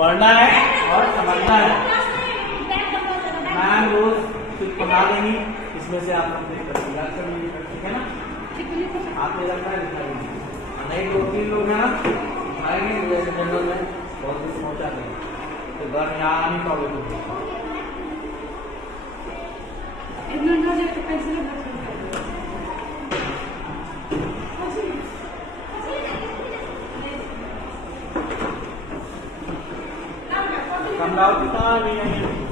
पढ़ना है और समझना है। मैम रोज कुछ पढ़ा देंगी, इसमें से आप अपने याद कर लीजिएगा, ठीक है ना? आपको लगता है नहीं, 2-3 लोग हैं ना आएंगे जैसे जनरल में बहुत कुछ पहुँचा देंगे, तो घर में यहाँ नहीं पाओगे तुम। कम दाव कितना नहीं है